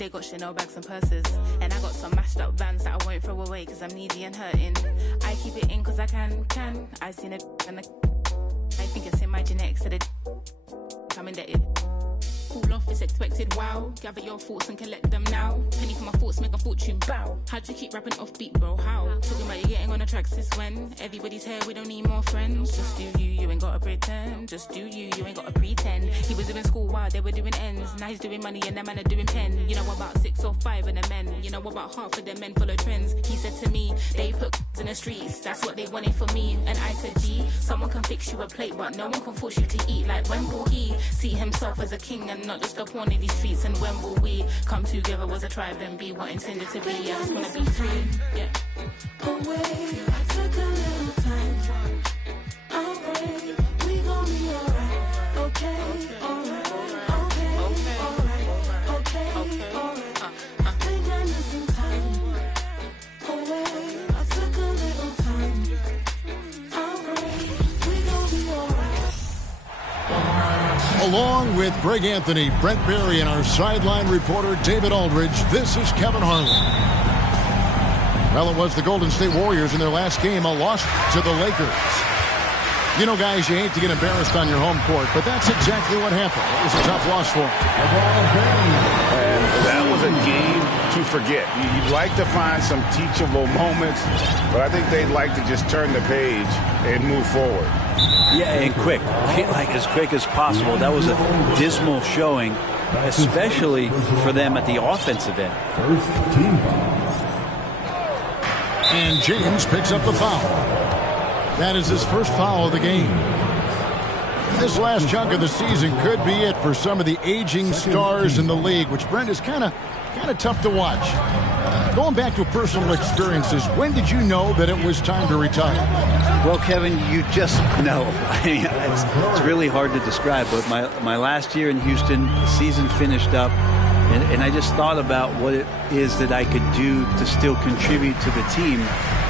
They got Chanel bags and purses, and I got some mashed up bands that I won't throw away cause I'm needy and hurting. I keep it in cause I can. I seen it and I think it's in my genetics that I'm indebted. Fall off is expected, wow. Gather your thoughts and collect them now. Penny for my thoughts, make a fortune, bow. How'd you keep rapping off beat, bro? How? Talking about you getting on the tracks is when everybody's here, we don't need more friends. Just do you, you ain't gotta pretend. Just do you, you ain't gotta pretend. He was doing school while they were doing ends. Now he's doing money and them men are doing pen. You know about 6 or 5 of the men. You know about half of the men follow trends. He said to me, they put in the streets. That's what they wanted for me. And I said, gee, someone can fix you a plate, but no one can force you to eat. Like when will he see himself as a king and not just a pawn in these streets? And when will we come together as a tribe and be what intended to be? I just wanna be free, yeah. Away, I took a little time. Alright, we gon' be alright. Okay, alright, okay, alright, okay, alright. Think I need some time. Away, I took a little time. Alright, we gon' be alright. Along with Greg Anthony, Brent Barry, and our sideline reporter David Aldridge, this is Kevin Harlan. Well, it was the Golden State Warriors in their last game, a loss to the Lakers. You know, guys, you hate to get embarrassed on your home court, but that's exactly what happened. It was a tough loss for them. And that was a game to forget. You'd like to find some teachable moments, but I think they'd like to just turn the page and move forward. Yeah, and quick. Like as quick as possible. That was a dismal showing, especially for them at the offensive end. First team foul. And James picks up the foul. That is his first foul of the game. This last chunk of the season could be it for some of the aging stars in the league, which, Brent, is kind of tough to watch. Going back to personal experiences, when did you know that it was time to retire? Well, Kevin, you just know. I mean, it's really hard to describe, but my last year in Houston, the season finished up, and I just thought about what it is that I could do to still contribute to the team.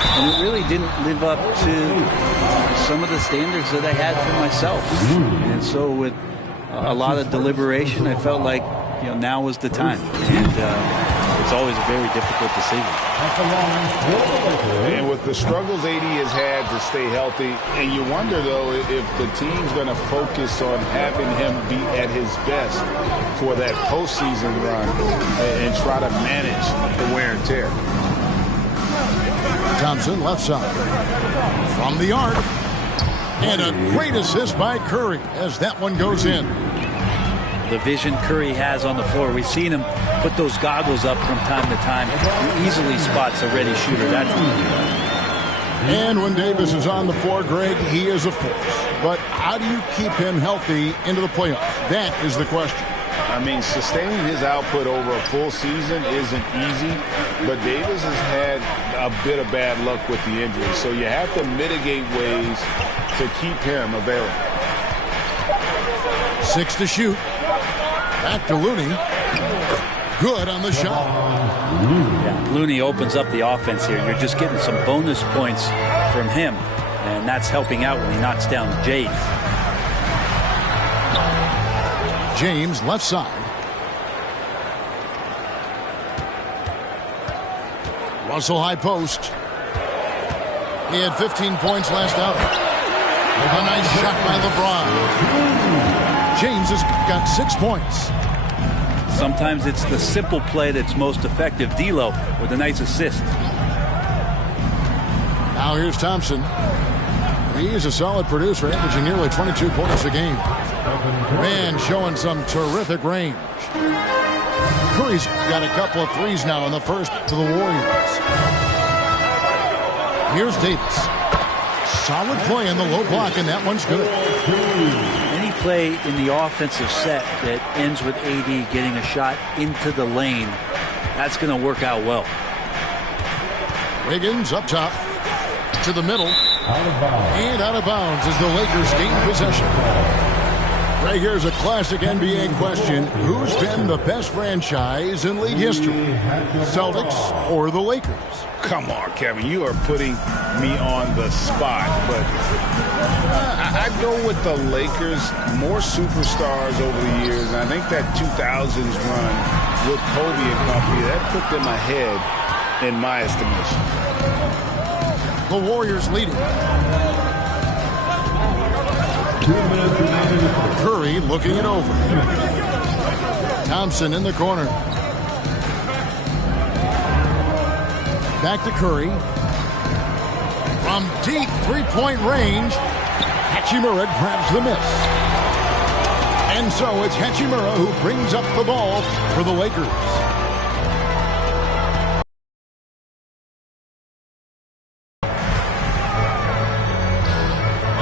And it really didn't live up to some of the standards that I had for myself. And so with a lot of deliberation, I felt like, now was the time. And it's always a very difficult decision. And with the struggles AD has had to stay healthy, and you wonder, though, if the team's going to focus on having him be at his best for that postseason run and try to manage the wear and tear. Thompson, left side. From the arc. And a great assist by Curry as that one goes in. The vision Curry has on the floor. We've seen him put those goggles up from time to time. He easily spots a ready shooter. And when Davis is on the floor, Greg, he is a force. But how do you keep him healthy into the playoffs? That is the question. I mean, sustaining his output over a full season isn't easy, but Davis has had a bit of bad luck with the injury, so you have to mitigate ways to keep him available. 6 to shoot. Back to Looney. Good on the shot. Yeah, Looney opens up the offense here. You're just getting some bonus points from him, and that's helping out when he knocks down Jays. James, left side. Russell, high post. He had 15 points last out. A nice shot by LeBron. James has got 6 points. Sometimes it's the simple play that's most effective. D'Lo with a nice assist. Now here's Thompson. He is a solid producer, averaging nearly 22 points a game. Man, showing some terrific range. Curry's got a couple of threes now in the first to the Warriors. Here's Davis. Solid play in the low block, and that one's good. Any play in the offensive set that ends with AD getting a shot into the lane, that's going to work out well. Wiggins up top to the middle. And out of bounds as the Lakers gain possession. Right here's a classic NBA question. Who's been the best franchise in league history? Celtics or the Lakers? Come on, Kevin. You are putting me on the spot. But I'd go with the Lakers. More superstars over the years. And I think that 2000s run with Kobe and company, that put them ahead in my estimation. The Warriors leading. Curry looking it over. Thompson in the corner. Back to Curry. From deep three-point range, Hachimura grabs the miss. And so it's Hachimura who brings up the ball for the Lakers.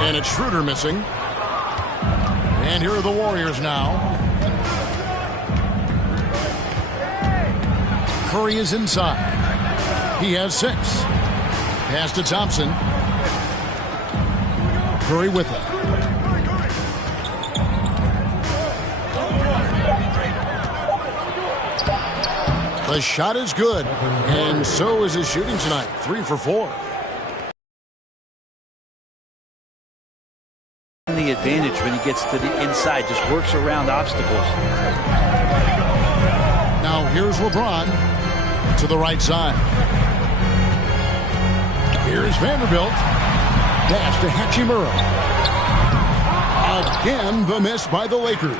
And it's Schroeder missing. And here are the Warriors now. Curry is inside. He has 6. Pass to Thompson. Curry with it. The shot is good, and so is his shooting tonight. 3 for 4. The advantage when he gets to the inside, just works around obstacles. Now here's LeBron to the right side. Here's Vanderbilt. Pass to Hachimura. Again, the miss by the Lakers.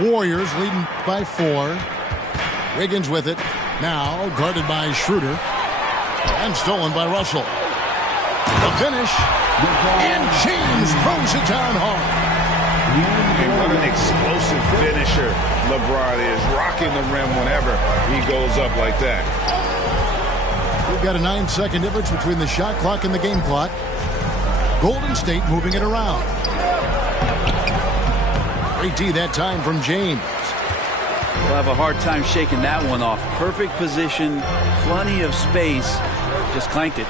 Warriors leading by 4. Wiggins with it. Now guarded by Schroeder. And stolen by Russell. The finish. And James throws it down hard. And what an explosive finisher LeBron is. Rocking the rim whenever he goes up like that. We've got a 9-second difference between the shot clock and the game clock. Golden State moving it around. Great D that time from James. We'll have a hard time shaking that one off. Perfect position, plenty of space. Just clanked it.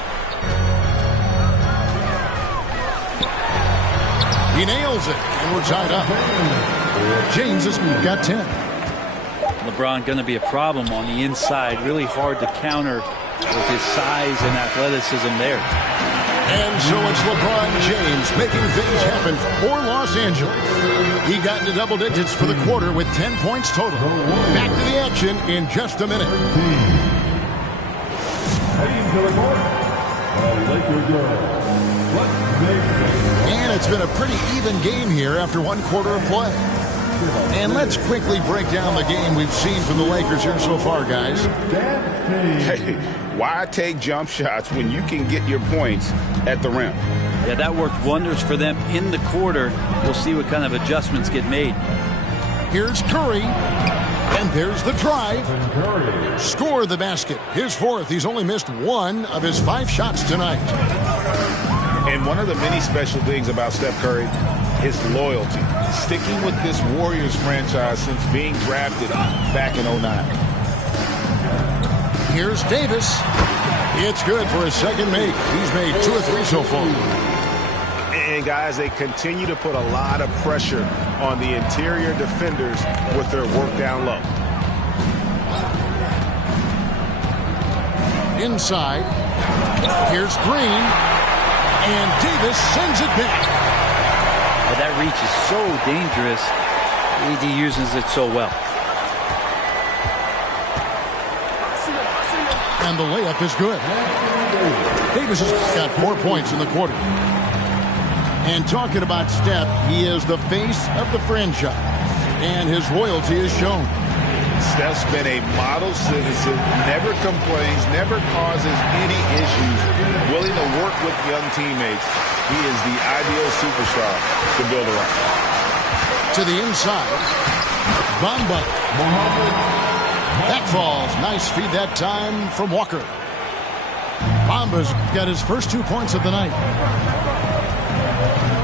He nails it, and we're tied up. James has got 10. LeBron going to be a problem on the inside. Really hard to counter with his size and athleticism there. And so it's LeBron James making things happen for Los Angeles. He got into double digits for the quarter with 10 points total. Back to the action in just a minute. And it's been a pretty even game here after 1 quarter of play. And let's quickly break down the game we've seen from the Lakers here so far, guys. Hey, why take jump shots when you can get your points at the rim? Yeah, that worked wonders for them in the quarter. We'll see what kind of adjustments get made. Here's Curry. And there's the drive. Score the basket. His 4th. He's only missed 1 of his 5 shots tonight. And one of the many special things about Steph Curry, his loyalty. Sticking with this Warriors franchise since being drafted back in 09. Here's Davis. It's good for his second make. He's made 2 or 3 so far. And guys, they continue to put a lot of pressure on the interior defenders with their work down low. Inside. Here's Green. And Davis sends it back. That reach is so dangerous. AD uses it so well. And the layup is good. Davis has got 4 points in the quarter. And talking about Steph, he is the face of the franchise. And his loyalty is shown. Steph's been a model citizen, never complains, never causes any issues, willing to work with young teammates. He is the ideal superstar to build around. To the inside. Bamba. That falls. Nice feed that time from Walker. Bamba's got his first 2 points of the night.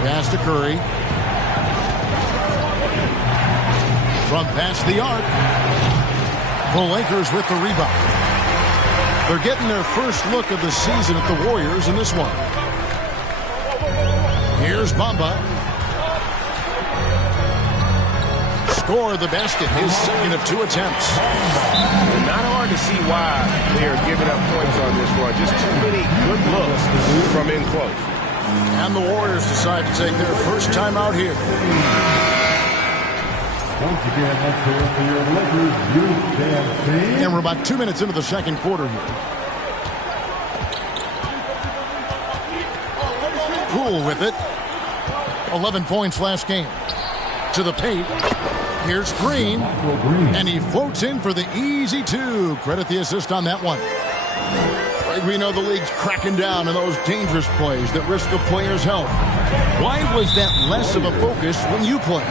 Pass to Curry. From past the arc. The Lakers with the rebound. They're getting their first look of the season at the Warriors in this one. Here's Bamba. Score the basket, his second of 2 attempts. Not hard to see why they are giving up points on this run. Just too many good looks from in close. And the Warriors decide to take their first time out here. Once again, let's hear it for your Lakers youth dance team. And we're about 2 minutes into the second quarter here. Poole with it. 11 points last game. To the paint. Here's Green. And he floats in for the easy two. Credit the assist on that one. Right, we know the league's cracking down on those dangerous plays that risk a player's health. Why was that less of a focus when you play?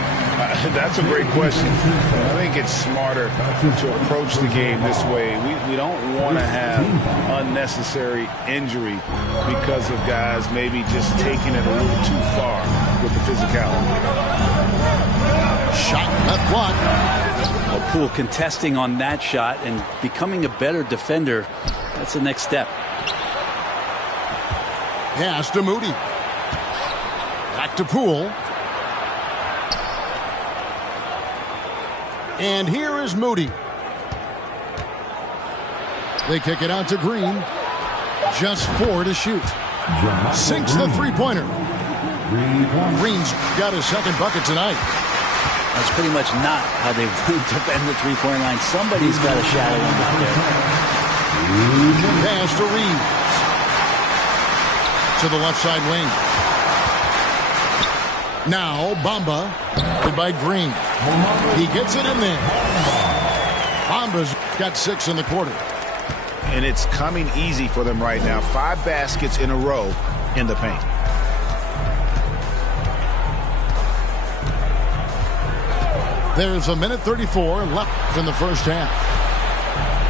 That's a great question. I think it's smarter to approach the game this way. We don't want to have unnecessary injury because of guys maybe just taking it a little too far with the physicality. Shot left block. Well, Poole contesting on that shot and becoming a better defender. That's the next step. Pass to Moody. Back to Poole. And here is Moody. They kick it out to Green. Just 4 to shoot. Sinks the three-pointer. Green's got his second bucket tonight. That's pretty much not how they defend the three-point line. Somebody's got to shadow him out there. Pass to Reeves. To the left side wing. Now Bamba. By Green. He gets it in there. Bamba's got 6 in the quarter. And it's coming easy for them right now. 5 baskets in a row in the paint. There's a minute 34 left in the first half.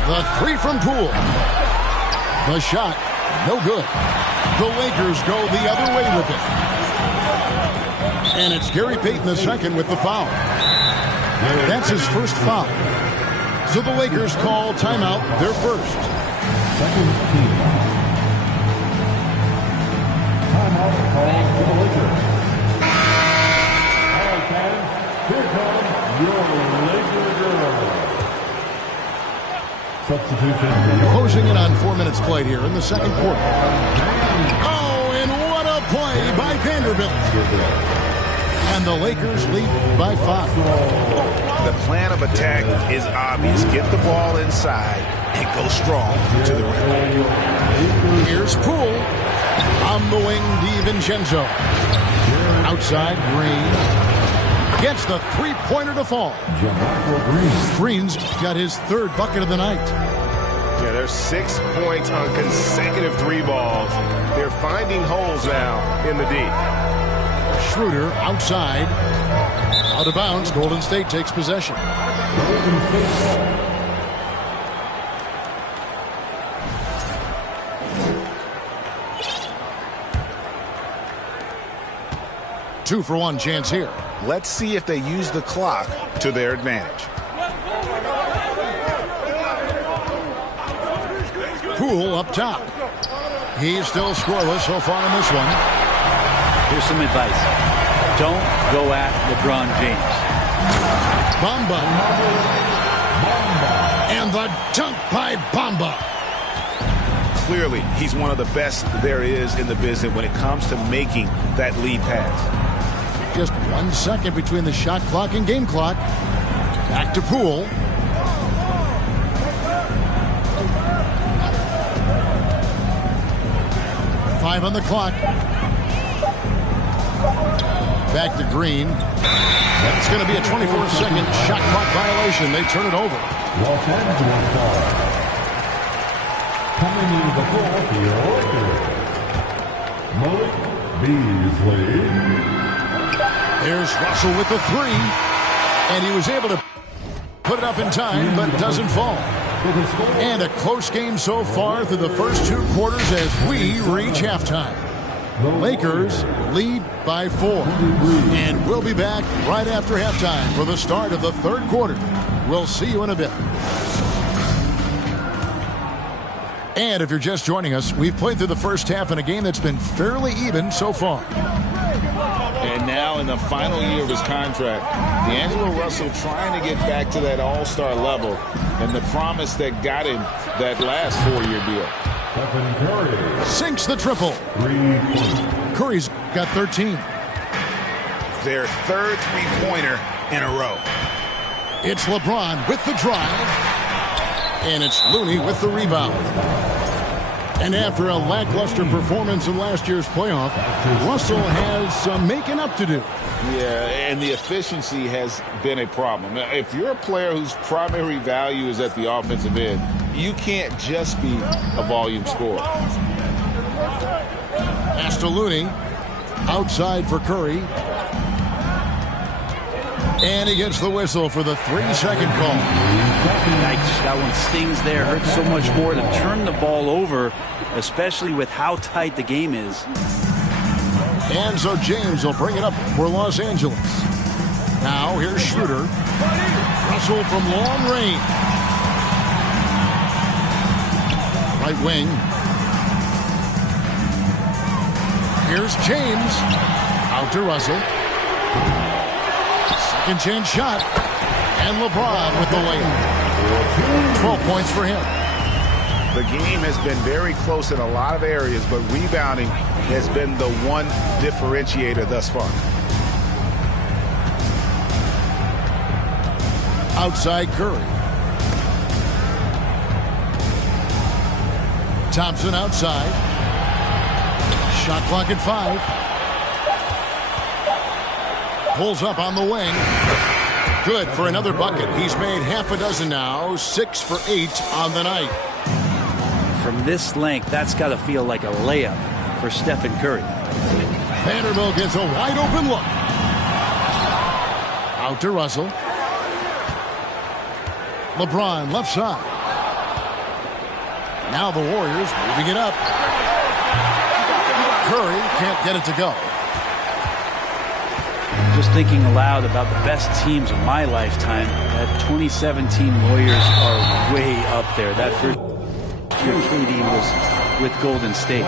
The three from Poole. The shot, no good. The Lakers go the other way with it. And it's Gary Payton II with the foul. That's his first foul. So the Lakers call timeout, their first. Second team. Timeout called for the Lakers. All right, fans, here comes your Laker girl. Substitution. Closing in on 4 minutes played here in the second quarter. Oh, and what a play by Vanderbilt. And the Lakers lead by 5. The plan of attack is obvious. Get the ball inside and go strong to the rim. Here's Poole. On the wing, DiVincenzo. Outside, Green. Gets the three-pointer to fall. Green's got his third bucket of the night. Yeah, there's 6 points on consecutive 3 balls. They're finding holes now in the D. Schroeder outside. Out of bounds. Golden State takes possession. Two for one chance here. Let's see if they use the clock to their advantage. Poole up top. He's still scoreless so far in this one. Here's some advice. Don't go at LeBron James. Bamba. And the dunk by Bamba. Clearly, he's one of the best there is in the business when it comes to making that lead pass. Just 1 second between the shot clock and game clock. Back to Poole. Five on the clock. Back to Green. That's going to be a 24-second shot clock violation. They turn it over. Los Angeles ball. Coming into the floor for your Lakers. Malik Beasley. Here's Russell with the three. And he was able to put it up in time, but doesn't fall. And a close game so far through the first 2 quarters as we reach halftime. The Lakers lead by 4. And we'll be back right after halftime for the start of the third quarter. We'll see you in a bit. And if you're just joining us, we've played through the first half in a game that's been fairly even so far. And now in the final year of his contract, D'Angelo Russell trying to get back to that all-star level and the promise that got him that last 4-year deal. Curry. Sinks the triple. 3 points. Curry's got 13. Their third three-pointer in a row. It's LeBron with the drive. And it's Looney with the rebound. And after a lackluster performance in last year's playoff, Russell has some making up to do. Yeah, and the efficiency has been a problem. Now, if you're a player whose primary value is at the offensive end, you can't just be a volume scorer. Pass to Looney. Outside for Curry. And he gets the whistle for the 3-second call. Yikes, that one stings there. Hurts so much more to turn the ball over, especially with how tight the game is. And so James will bring it up for Los Angeles. Now here's Schroeder. Russell from long range. Right wing. Here's James. Out to Russell. Second chance shot. And LeBron with the layup. 12 points for him. The game has been very close in a lot of areas, but rebounding has been the one differentiator thus far. Outside Curry. Thompson outside. Shot clock at 5. Pulls up on the wing. Good for another bucket. He's made half a dozen now. 6 for 8 on the night. From this length, that's got to feel like a layup for Stephen Curry. Vanderbilt gets a wide open look. Out to Russell. LeBron left side. Now the Warriors moving it up. Curry can't get it to go. Just thinking aloud about the best teams of my lifetime, that 2017 Warriors are way up there. That first year KD was with Golden State.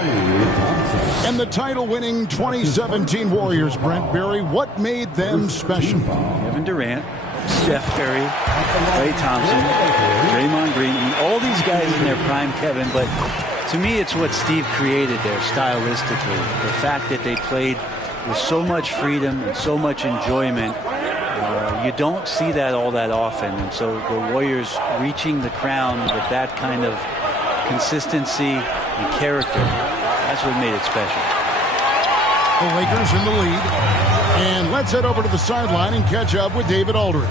And the title-winning 2017 Warriors, Brent Barry, what made them special? Kevin Durant, Steph Curry, Klay Thompson, Draymond Green, I mean, all these guys in their prime, Kevin, but to me it's what Steve created there stylistically. The fact that they played with so much freedom and so much enjoyment. You don't see that all that often, and so the Warriors reaching the crown with that kind of consistency and character, that's what made it special. The Lakers in the lead. And let's head over to the sideline and catch up with David Aldridge.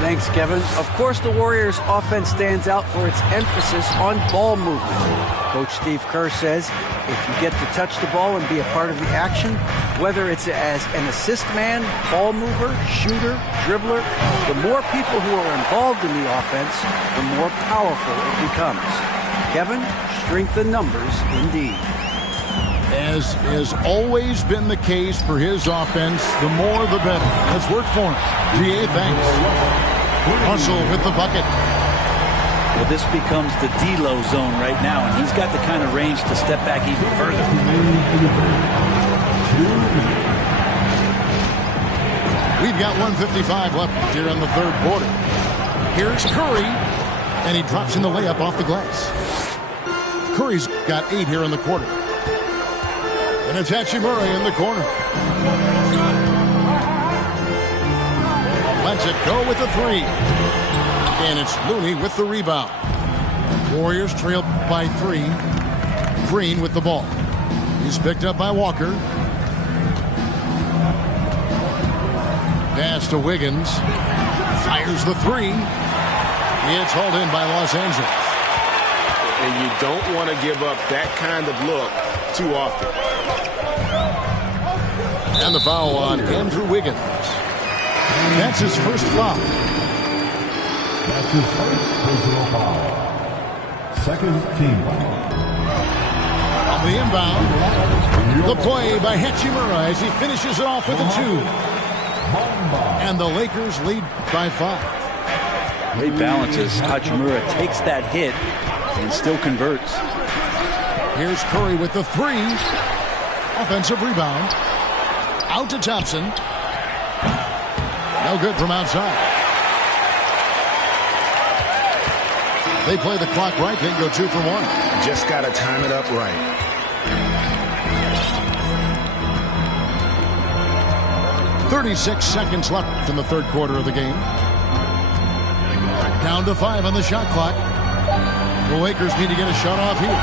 Thanks, Kevin. Of course, the Warriors' offense stands out for its emphasis on ball movement. Coach Steve Kerr says if you get to touch the ball and be a part of the action, whether it's as an assist man, ball mover, shooter, dribbler, the more people who are involved in the offense, the more powerful it becomes. Kevin, strength in numbers indeed. As has always been the case for his offense, the more the better. Let's work for him. GA, thanks. Russell with the bucket. Well, this becomes the D-Lo zone right now, and he's got the kind of range to step back even further. We've got 1:55 left here in the third quarter. Here's Curry, and he drops in the layup off the glass. Curry's got 8 here in the quarter. And it's Hachimura in the corner. Lets it go with the 3. And it's Looney with the rebound. Warriors trail by 3. Green with the ball. He's picked up by Walker. Pass to Wiggins. Fires the 3. It's hauled in by Los Angeles. And you don't want to give up that kind of look too often. And the foul on Andrew Wiggins. That's his first foul. That's his first personal foul. Second team foul. On the inbound, the play by Hachimura as he finishes it off with a 2. And the Lakers lead by 5. Great balance as Hachimura takes that hit and still converts. Here's Curry with the 3. Offensive rebound. Out to Thompson. No good from outside. They play the clock right, then go 2 for 1. Just got to time it up right. .36 seconds left in the third quarter of the game. Down to 5 on the shot clock. The Lakers need to get a shot off here.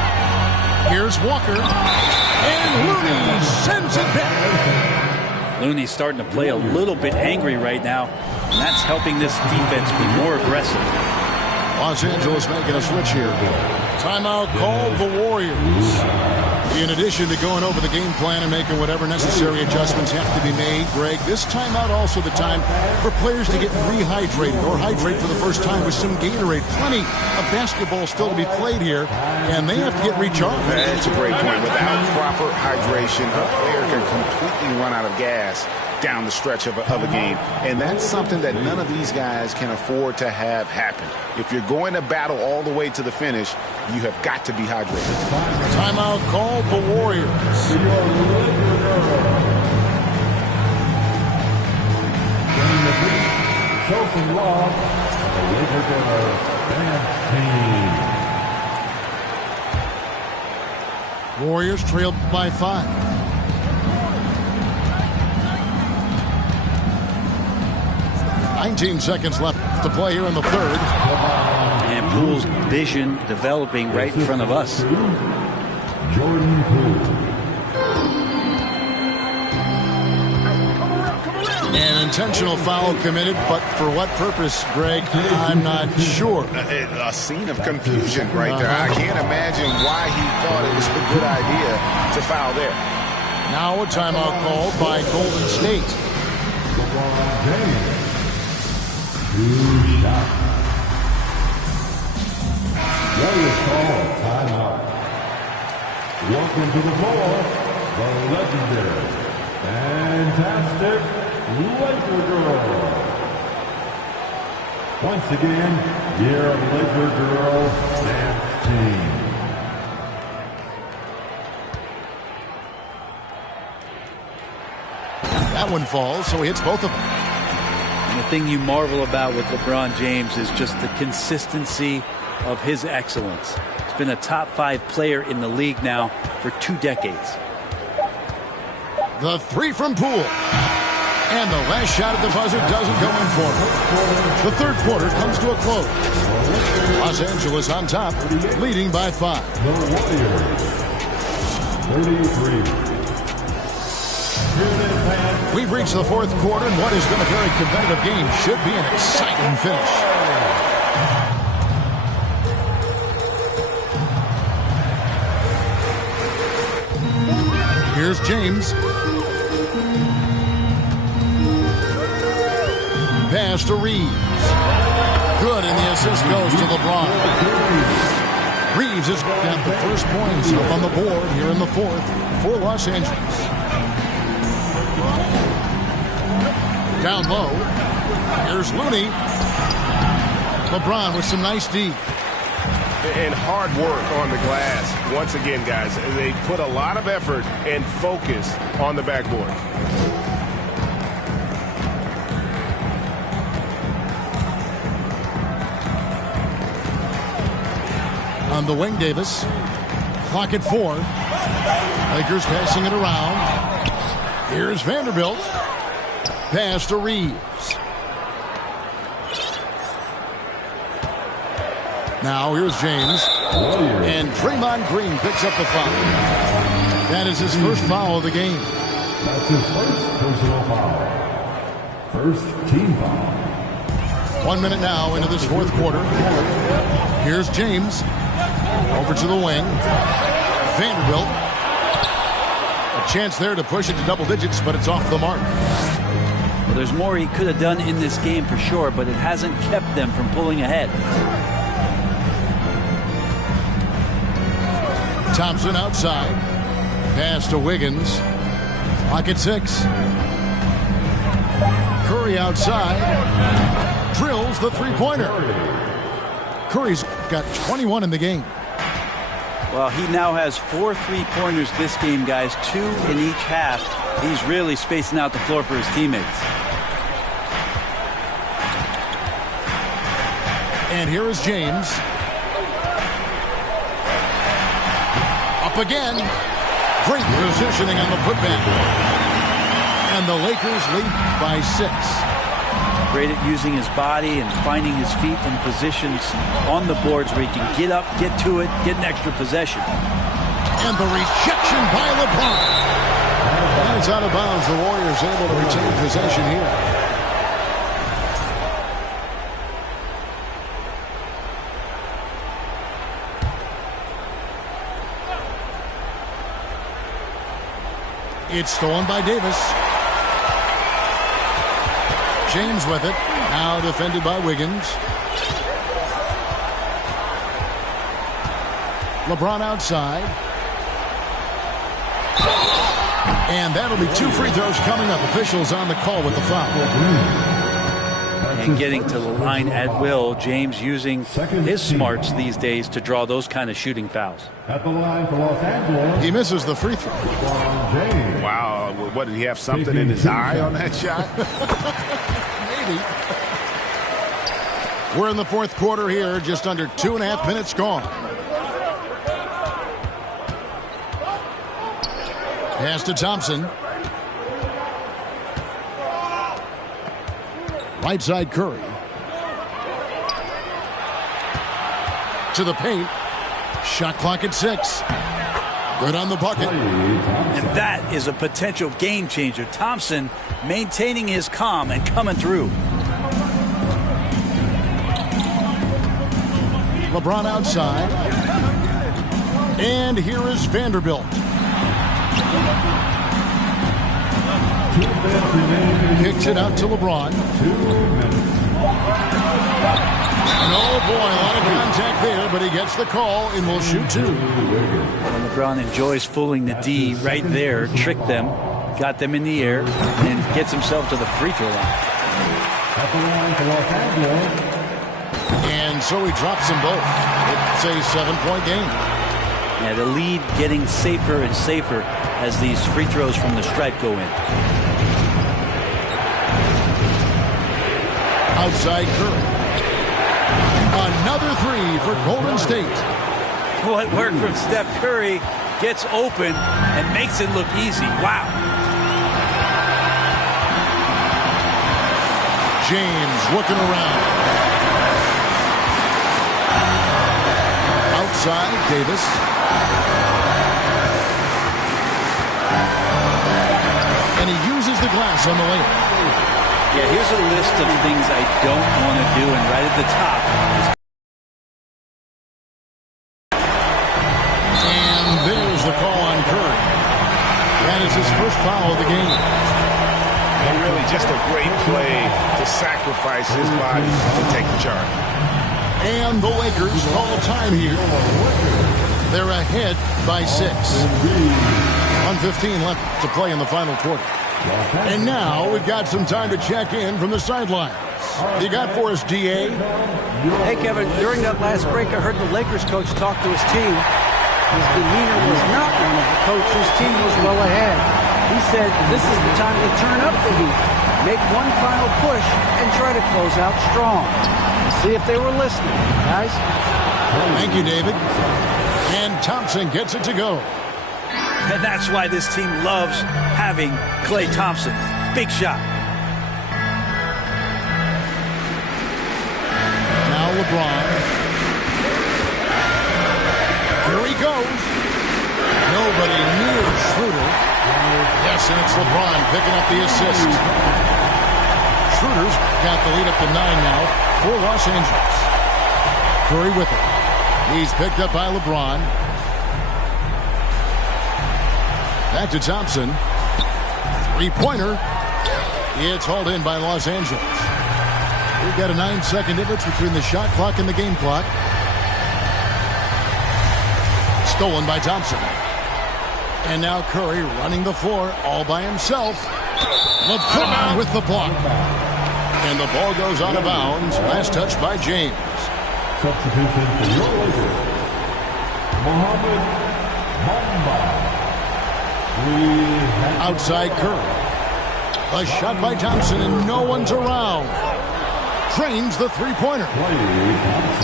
Here's Walker. And Looney sends it back. Looney's starting to play a little bit angry right now, and that's helping this defense be more aggressive. Los Angeles making a switch here. Timeout called the Warriors. In addition to going over the game plan and making whatever necessary adjustments have to be made, Greg, this timeout also the time for players to get rehydrated or hydrate for the first time with some Gatorade. Plenty of basketball still to be played here, and they have to get recharged. That's a great point. Without proper hydration, a player can completely run out of gas down the stretch of a game. And that's something that none of these guys can afford to have happen. If you're going to battle all the way to the finish, you have got to be hydrated. Timeout called the Warriors. Choking loss, the Laker Girls dance team. Warriors trailed by 5. "19 seconds left to play here in the third." And Poole's vision developing right in front of us. Jordan Poole. An intentional foul committed, but for what purpose, Greg, I'm not sure. A scene of confusion right there. I can't imagine why he thought it was a good idea to foul there. Now a timeout called by Golden State. LeBron James. 2 shots. Warriors call a timeout. Welcome to the floor, the legendary, fantastic Laker Girls. Once again, your Laker Girls dance team. That one falls, so he hits both of them. And the thing you marvel about with LeBron James is just the consistency of his excellence. He's been a top 5 player in the league now for 2 decades. The 3 from Poole. And the last shot at the buzzer doesn't go in for him. The third quarter comes to a close. Los Angeles on top, leading by 5. The Warriors, 33. We've reached the fourth quarter, and what has been a very competitive game should be an exciting finish. Here's James. Pass to Reeves. Good, and the assist goes to LeBron. Reeves has got the first points up on the board here in the fourth for Los Angeles. Down low. Here's Looney. LeBron with some nice D. And hard work on the glass. Once again, guys, they put a lot of effort and focus on the backboard. On the wing, Davis. Clock at 4. Lakers passing it around. Here's Vanderbilt. Pass to Reeves. Now here's James. And Draymond Green picks up the foul. That is his first foul of the game. That's his first personal foul. First team foul. 1 minute now into this fourth quarter. Here's James. Over to the wing. Vanderbilt. A chance there to push it to double digits, but it's off the mark. Well, there's more he could have done in this game for sure, but it hasn't kept them from pulling ahead. Thompson outside. Pass to Wiggins. Clock at 6. Curry outside. Drills the three-pointer. Curry's got 21 in the game. Well, he now has 4 3-pointers this game, guys. 2 in each half. He's really spacing out the floor for his teammates. And here is James. Up again. Great positioning on the putback. And the Lakers lead by 6. great at using his body and finding his feet in positions on the boards where he can get up, get to it, get an extra possession. And the rejection by LeBron. And it's out of bounds. The Warriors able to retain possession here. It's stolen by Davis. James with it. Now defended by Wiggins. LeBron outside. And that'll be 2 free throws coming up. Officials on the call with the foul. And getting to the line at will. James using his smarts these days to draw those kind of shooting fouls. At the line for Los Angeles. He misses the free throw. Wow. What, did he have something in his eye on that shot? Maybe. We're in the fourth quarter here. Just under 2.5 minutes gone. Pass to Thompson. Right side Curry. To the paint. Shot clock at 6. Good on the bucket. And that is a potential game changer. Thompson maintaining his calm and coming through. LeBron outside. And here is Vanderbilt. Kicks it out to LeBron. And oh boy, a lot of contact there, but he gets the call and will shoot 2. And LeBron enjoys fooling the D right there, tricked them, got them in the air, and gets himself to the free throw line. And so he drops them both. It's a 7-point game. Yeah, the lead getting safer and safer as these free throws from the stripe go in. Outside Curry. Another 3 for Golden State. What work from Steph Curry, gets open and makes it look easy. Wow. James looking around. Outside Davis. And he uses the glass on the layup. Yeah, here's a list of things I don't want to do, and right at the top. And there's the call on Curry. That is his first foul of the game. And really just a great play to sacrifice his body to take the charge. And the Lakers call time here. They're ahead by 6. 1:15 left to play in the final quarter. And now we've got some time to check in from the sidelines. You got for us, D.A.? Hey, Kevin, during that last break, I heard the Lakers coach talk to his team. His demeanor was not one of the coach whose team was well ahead. He said, this is the time to turn up the heat, make one final push, and try to close out strong. See if they were listening, guys. Thank you, David. And Thompson gets it to go. And that's why this team loves having Klay Thompson. Big shot. Now LeBron. Here he goes. Nobody near Schroeder. Yes, and it's LeBron picking up the assist. Schroeder's got the lead up to 9 now for Los Angeles. Curry with it. He's picked up by LeBron. Back to Thompson. 3-pointer. It's hauled in by Los Angeles. We've got a 9-second difference between the shot clock and the game clock. Stolen by Thompson. And now Curry running the floor all by himself. LeBron with the block. And the ball goes out of bounds. Last touch by James. Substitution for your Lakers. Mohamed Bamba. Outside Curry. A shot by Thompson and no one's around. Trains the 3-pointer.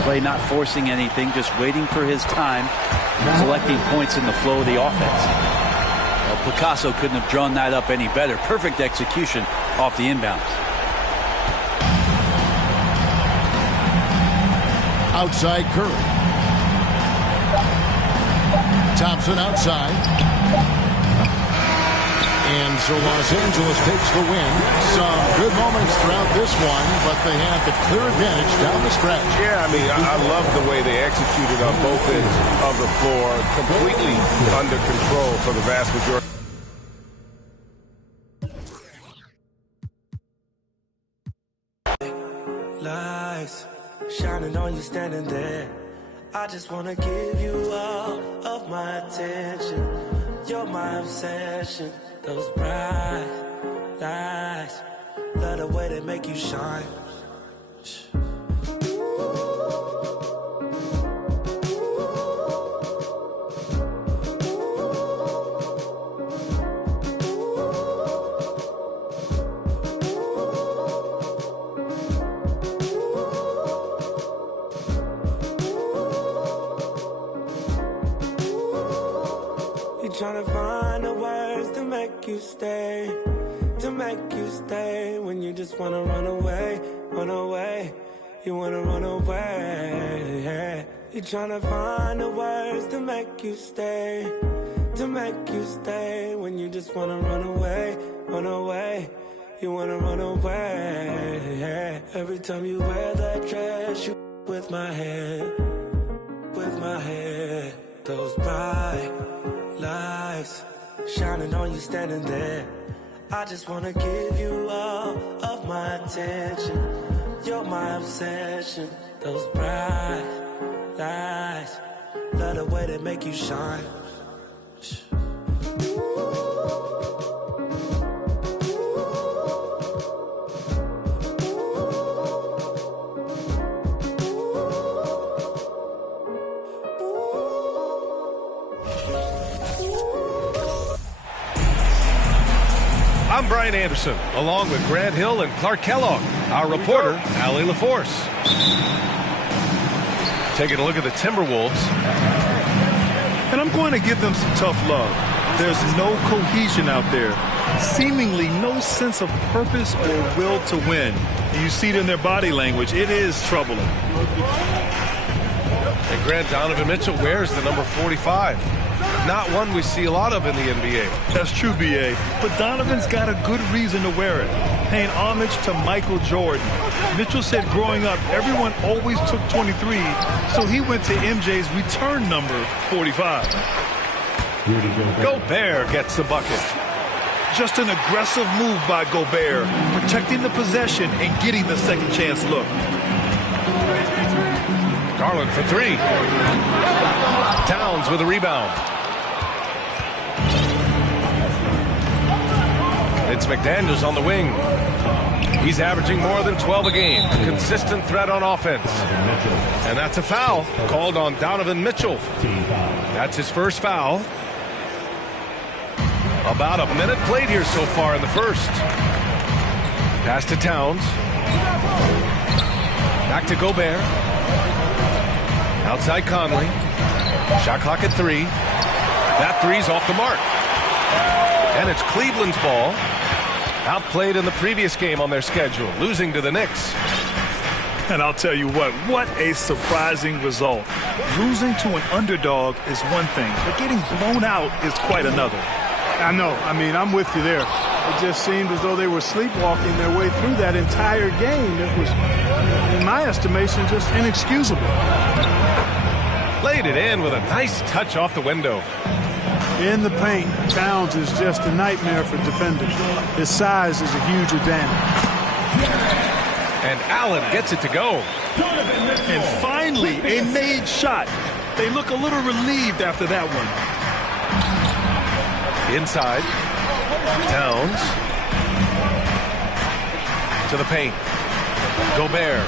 Klay not forcing anything, just waiting for his time, collecting points in the flow of the offense. Well, Picasso couldn't have drawn that up any better. Perfect execution off the inbounds. Outside Curry. Thompson outside. And so Los Angeles takes the win. Some good moments throughout this one, but they have the clear advantage down the stretch. Yeah, I mean, I love the way they executed on both ends of the floor. Completely under control for the vast majority. Lights shining on you standing there. I just want to give you all of my attention. You're my obsession. Those bright lights, love the way they make you shine. Trying to find the words to make you stay, when you just wanna run away, you wanna run away. You're trying to find the words to make you stay, when you just wanna run away, you wanna run away. Every time you wear that dress, you with my head, those bright lights shining on you standing there. I just wanna give you all of my attention. You're my obsession. Those bright lights, love the way they make you shine. I'm Brian Anderson, along with Grant Hill and Clark Kellogg, our reporter, Allie LaForce. Taking a look at the Timberwolves. And I'm going to give them some tough love. There's no cohesion out there. Seemingly no sense of purpose or will to win. You see it in their body language. It is troubling. And Grant, Donovan Mitchell wears the number 45. Not one we see a lot of in the NBA. That's true, B.A. But Donovan's got a good reason to wear it, paying homage to Michael Jordan. Mitchell said growing up, everyone always took 23, so he went to MJ's return number 45. Gobert gets the bucket. Just an aggressive move by Gobert, protecting the possession and getting the second chance look. Garland for three. Towns with a rebound. It's McDaniels on the wing. He's averaging more than 12 a game. Consistent threat on offense. And that's a foul called on Donovan Mitchell. That's his first foul. About a minute played here so far in the first. Pass to Towns. Back to Gobert. Outside Conley. Shot clock at 3. That three's off the mark. And it's Cleveland's ball. Outplayed in the previous game on their schedule, losing to the Knicks. And I'll tell you what a surprising result. Losing to an underdog is one thing, but getting blown out is quite another. I know. I mean, I'm with you there. It just seemed as though they were sleepwalking their way through that entire game. It was, in my estimation, just inexcusable. Laid it in with a nice touch off the window. In the paint, Towns is just a nightmare for defenders. His size is a huge advantage. And Allen gets it to go. And finally, a made shot. They look a little relieved after that one. Inside. Towns. To the paint. Gobert.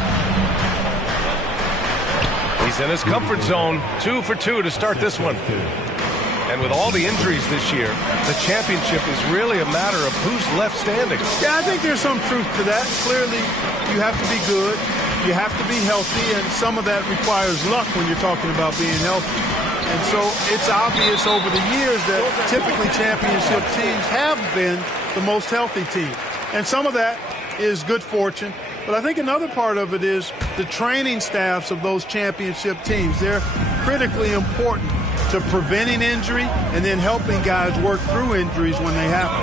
He's in his comfort zone. 2 for 2 to start this one. And with all the injuries this year, the championship is really a matter of who's left standing. Yeah, I think there's some truth to that. Clearly, you have to be good. You have to be healthy, and some of that requires luck when you're talking about being healthy. And so it's obvious over the years that typically championship teams have been the most healthy team. And some of that is good fortune, But I think another part of it is the training staffs of those championship teams. They're critically important to preventing injury and then helping guys work through injuries when they happen.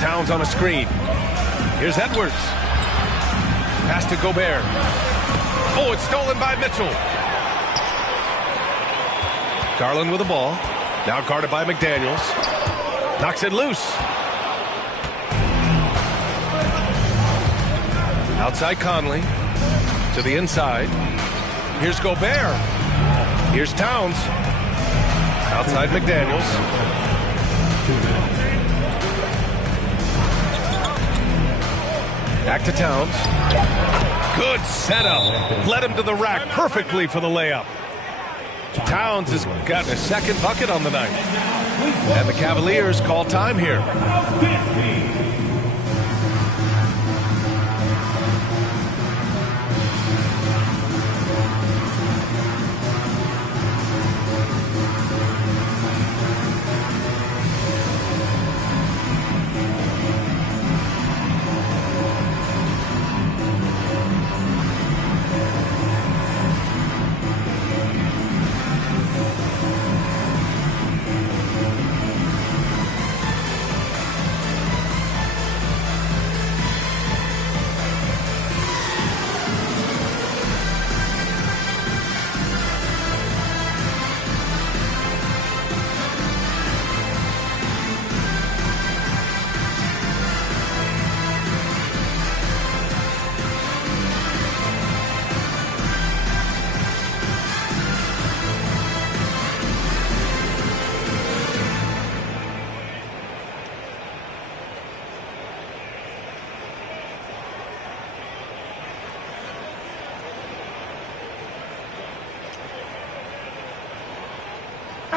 Towns on a screen. Here's Edwards. Pass to Gobert. Oh, it's stolen by Mitchell. Garland with the ball. Now guarded by McDaniels. Knocks it loose. Outside Conley. To the inside. Here's Gobert. Here's Towns. Outside McDaniels. Back to Towns. Good setup. Led him to the rack perfectly for the layup. Towns has gotten a second bucket on the night. And the Cavaliers call time here.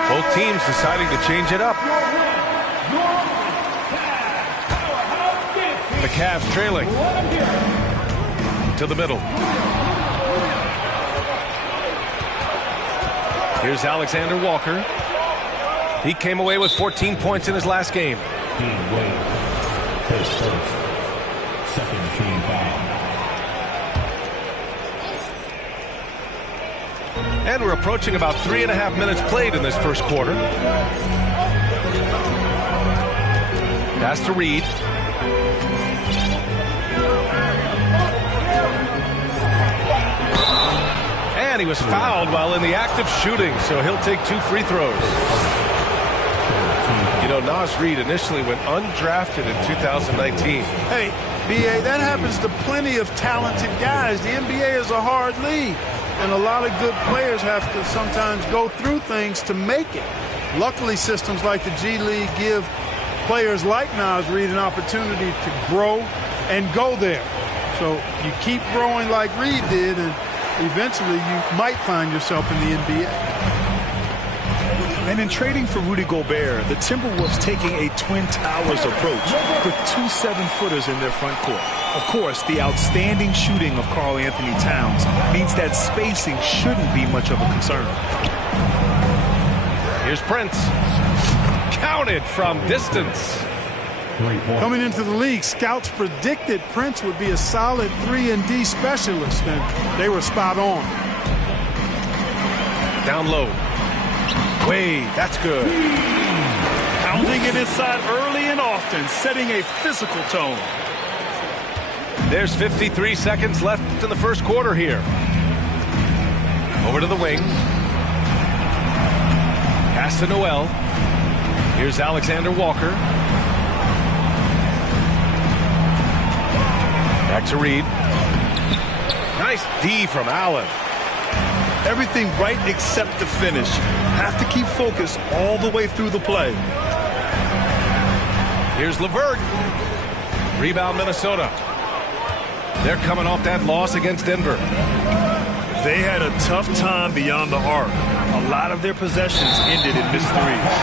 Both teams deciding to change it up. The Cavs trailing. To the middle. Here's Alexander Walker. He came away with 14 points in his last game. His first, second team foul. And we're approaching about 3.5 minutes played in this first quarter. Pass to Reed. And he was fouled while in the act of shooting, so he'll take 2 free throws. You know, Naz Reid initially went undrafted in 2019. Hey, B.A., that happens to plenty of talented guys. The NBA is a hard league, and a lot of good players have to sometimes go through things to make it. Luckily, systems like the G League give players like Naz Reid an opportunity to grow and go there. So you keep growing like Reid did, and eventually you might find yourself in the NBA. And in trading for Rudy Gobert, the Timberwolves taking a Twin Towers approach with 2 7-footers in their front court. Of course, the outstanding shooting of Karl Anthony Towns means that spacing shouldn't be much of a concern. Here's Prince. Counted from distance. Coming into the league, scouts predicted Prince would be a solid 3-and-D specialist, and they were spot on. Down low. Wade, that's good. Pounding it inside early and often, setting a physical tone. There's 53 seconds left in the first quarter here. Over to the wing. Pass to Noel. Here's Alexander Walker. Back to Reed. Nice D from Allen. Everything right except the finish. Have to keep focus all the way through the play. Here's LeVert. Rebound Minnesota. They're coming off that loss against Denver. They had a tough time beyond the arc. A lot of their possessions ended in missed threes.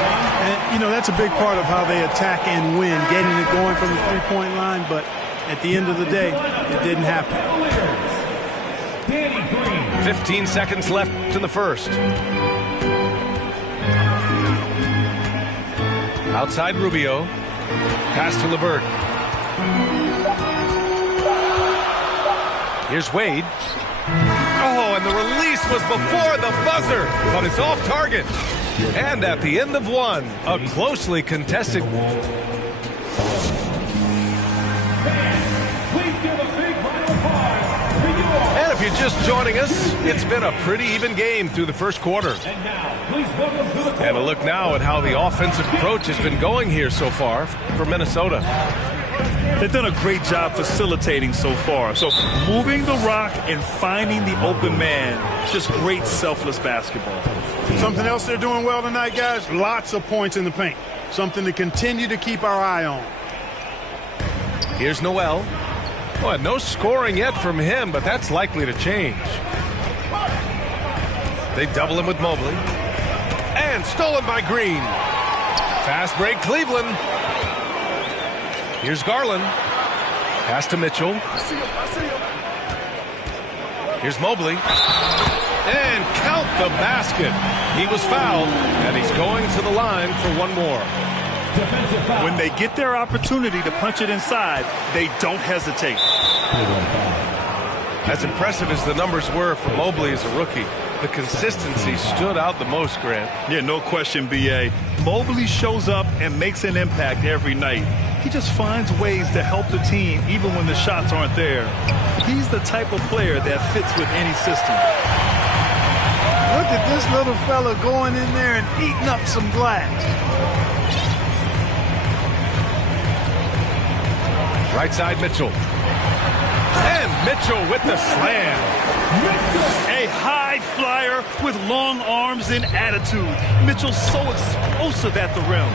And, you know, that's a big part of how they attack and win, getting it going from the three-point line, but at the end of the day, it didn't happen. 15 seconds left in the first. Outside Rubio. Pass to LeVert. Here's Wade. Oh, and the release was before the buzzer, but it's off target. And at the end of one, a closely contested. And if you're just joining us, it's been a pretty even game through the first quarter. And a look now at how the offensive approach has been going here so far for Minnesota. They've done a great job facilitating so far. So moving the rock and finding the open man, just great selfless basketball. Something else they're doing well tonight, guys, lots of points in the paint. Something to continue to keep our eye on. Here's Noel. Well, no scoring yet from him, but that's likely to change. They double him with Mobley. And stolen by Green. Fast break, Cleveland. Here's Garland. Pass to Mitchell. Here's Mobley. And count the basket. He was fouled, and he's going to the line for one more. When they get their opportunity to punch it inside, they don't hesitate. As impressive as the numbers were for Mobley as a rookie, the consistency stood out the most, Grant. Yeah, no question, B.A. Mobley shows up and makes an impact every night. He just finds ways to help the team even when the shots aren't there. He's the type of player that fits with any system. Look at this little fella going in there and eating up some glass. Right side, Mitchell. And Mitchell with the slam. A high flyer with long arms and attitude. Mitchell's so explosive at the rim.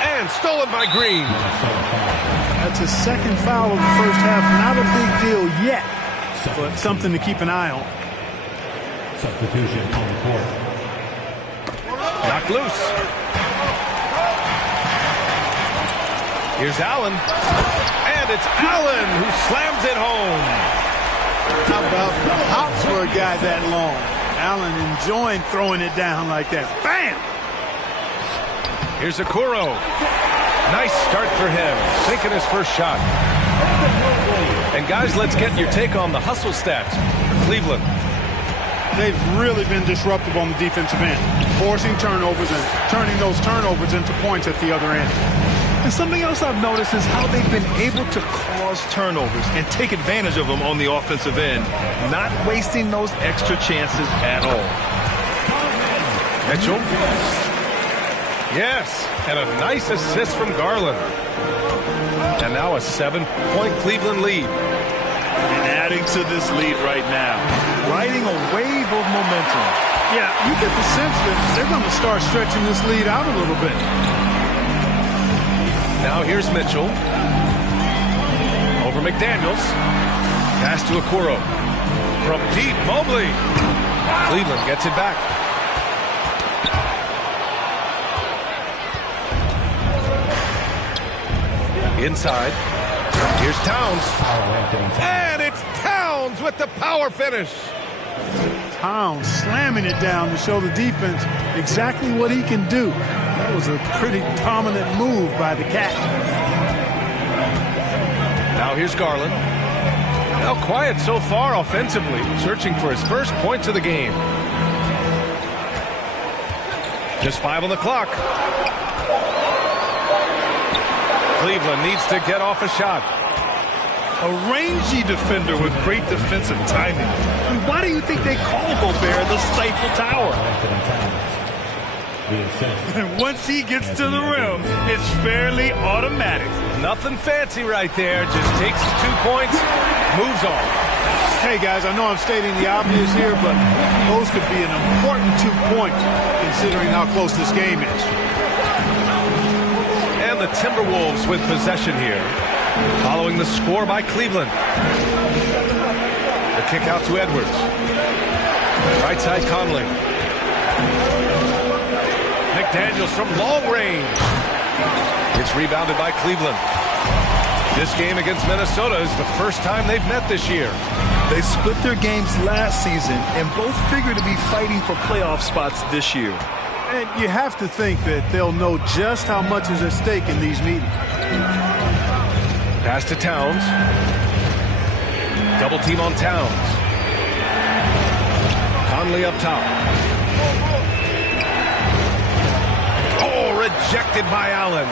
And stolen by Green. That's his second foul of the first half. Not a big deal yet, but something to keep an eye on. Substitution on the court. Knocked loose. Here's Allen. And it's Allen who slams it home. How about the hops for a guy that long? Allen enjoying throwing it down like that. Bam! Here's Okoro. Nice start for him. Sinking his first shot. And guys, let's get your take on the hustle stats for Cleveland. They've really been disruptive on the defensive end, forcing turnovers and turning those turnovers into points at the other end. And something else I've noticed is how they've been able to cause turnovers and take advantage of them on the offensive end, not wasting those extra chances at all. Mitchell. Yes, and a nice assist from Garland. And now a 7-point Cleveland lead. And adding to this lead right now, riding a wave of momentum. Yeah, you get the sense that they're going to start stretching this lead out a little bit. Now here's Mitchell. Over McDaniels. Pass to Okoro. From deep, Mobley. Cleveland gets it back. Inside. Here's Towns. And it's Towns with the power finish. Towns slamming it down to show the defense exactly what he can do. That was a pretty dominant move by the Cat. Now here's Garland. Now quiet so far offensively, searching for his first points of the game. Just 5 on the clock. Cleveland needs to get off a shot. A rangy defender with great defensive timing. I mean, why do you think they call Gobert the Stifle Tower? And once he gets to the rim, it's fairly automatic. Nothing fancy right there. Just takes the 2 points, moves on. Hey, guys, I know I'm stating the obvious here, but those could be an important 2 points considering how close this game is. And the Timberwolves with possession here, following the score by Cleveland. The kick out to Edwards. Right side Conley. McDaniels from long range. It's rebounded by Cleveland. This game against Minnesota is the first time they've met this year. They split their games last season and both figure to be fighting for playoff spots this year. And you have to think that they'll know just how much is at stake in these meetings. Pass to Towns. Double team on Towns. Conley up top. Oh, rejected by Allen.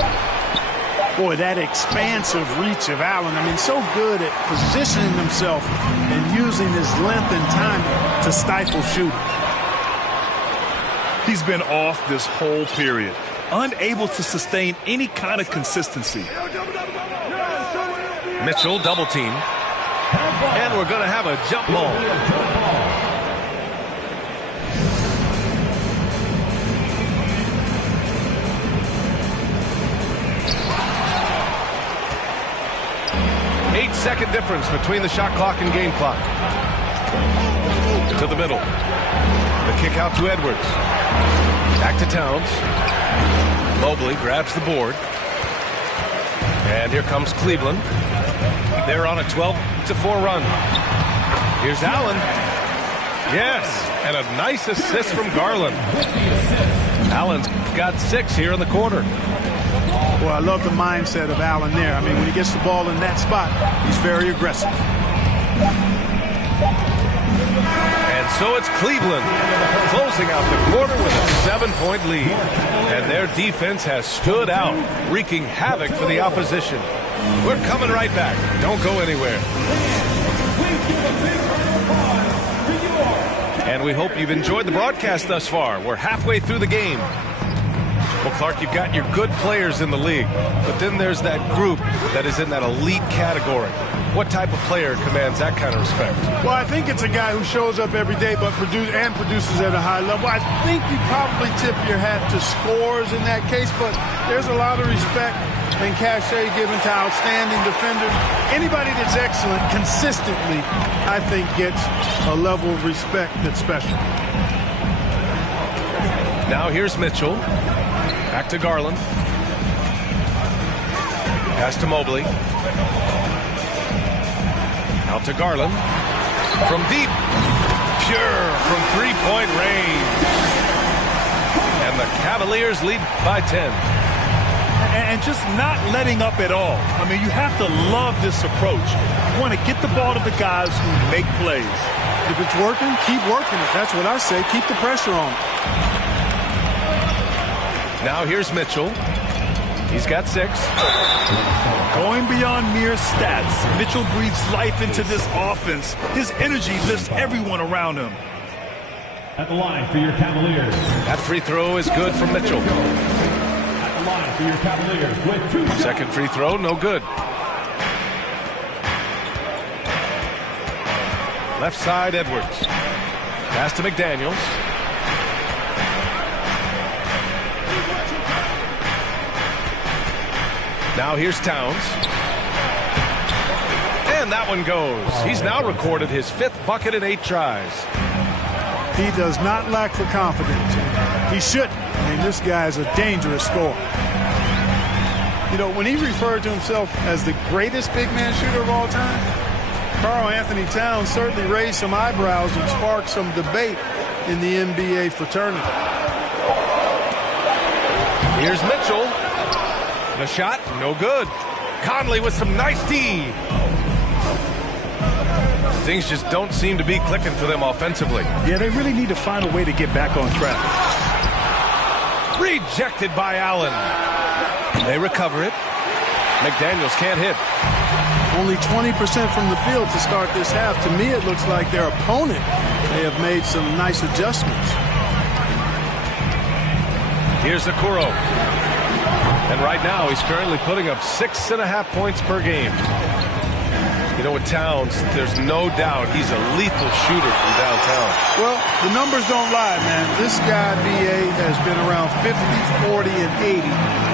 Boy, that expansive reach of Allen. I mean, so good at positioning himself and using his length and time to stifle shooting. He's been off this whole period, unable to sustain any kind of consistency. Mitchell double team. And we're going to have a jump ball. Eight-second difference between the shot clock and game clock. To the middle. The kick out to Edwards. Back to Towns. Mobley grabs the board. And here comes Cleveland. They're on a 12-4 run. Here's Allen. Yes, and a nice assist from Garland. Allen's got 6 here in the quarter. Well, I love the mindset of Allen there. I mean, when he gets the ball in that spot, he's very aggressive. And so it's Cleveland closing out the quarter with a 7-point lead. And their defense has stood out, wreaking havoc for the opposition. We're coming right back. Don't go anywhere. And we hope you've enjoyed the broadcast thus far. We're halfway through the game. Well, Clark, you've got your good players in the league, but then there's that group that is in that elite category. What type of player commands that kind of respect? Well, I think it's a guy who shows up every day but produces at a high level. I think you probably tip your hat to scores in that case, but there's a lot of respect and cachet given to outstanding defenders. Anybody that's excellent consistently, I think, gets a level of respect that's special. Now here's Mitchell. Back to Garland. Pass to Mobley. Out to Garland. From deep. Pure from three-point range. And the Cavaliers lead by 10. And just not letting up at all. I mean, you have to love this approach. You want to get the ball to the guys who make plays. If it's working, keep working it. That's what I say. Keep the pressure on. Now here's Mitchell. He's got 6. Going beyond mere stats, Mitchell breathes life into this offense. His energy lifts everyone around him. At the line for your Cavaliers. That free throw is good for Mitchell. At the line for your Cavaliers with 2 shots. Second free throw, no good. Left side, Edwards. Pass to McDaniels. Now here's Towns. And that one goes. He's now recorded his 5th bucket in 8 tries. He does not lack for confidence. He shouldn't. I mean, this guy is a dangerous scorer. You know, when he referred to himself as the greatest big man shooter of all time, Karl Anthony Towns certainly raised some eyebrows and sparked some debate in the NBA fraternity. Here's Mitchell. The shot, no good. Conley with some nice D. Things just don't seem to be clicking for them offensively. Yeah, they really need to find a way to get back on track. Rejected by Allen. They recover it. McDaniels can't hit. Only 20% from the field to start this half. To me, it looks like their opponent may have made some nice adjustments. Here's Okoro. And right now, he's currently putting up 6.5 points per game. You know, with Towns, there's no doubt he's a lethal shooter from downtown. Well, the numbers don't lie, man. This guy, B.A., has been around 50, 40, and 80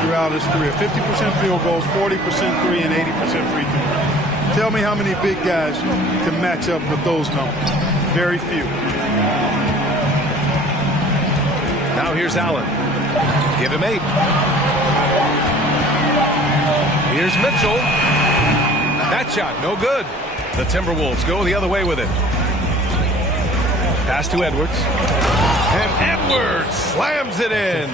throughout his career. 50% field goals, 40% three, and 80% free throw. Tell me how many big guys can match up with those numbers. Very few. Now here's Allen. Give him 8. Here's Mitchell. That shot, no good. The Timberwolves go the other way with it. Pass to Edwards. And Edwards slams it in.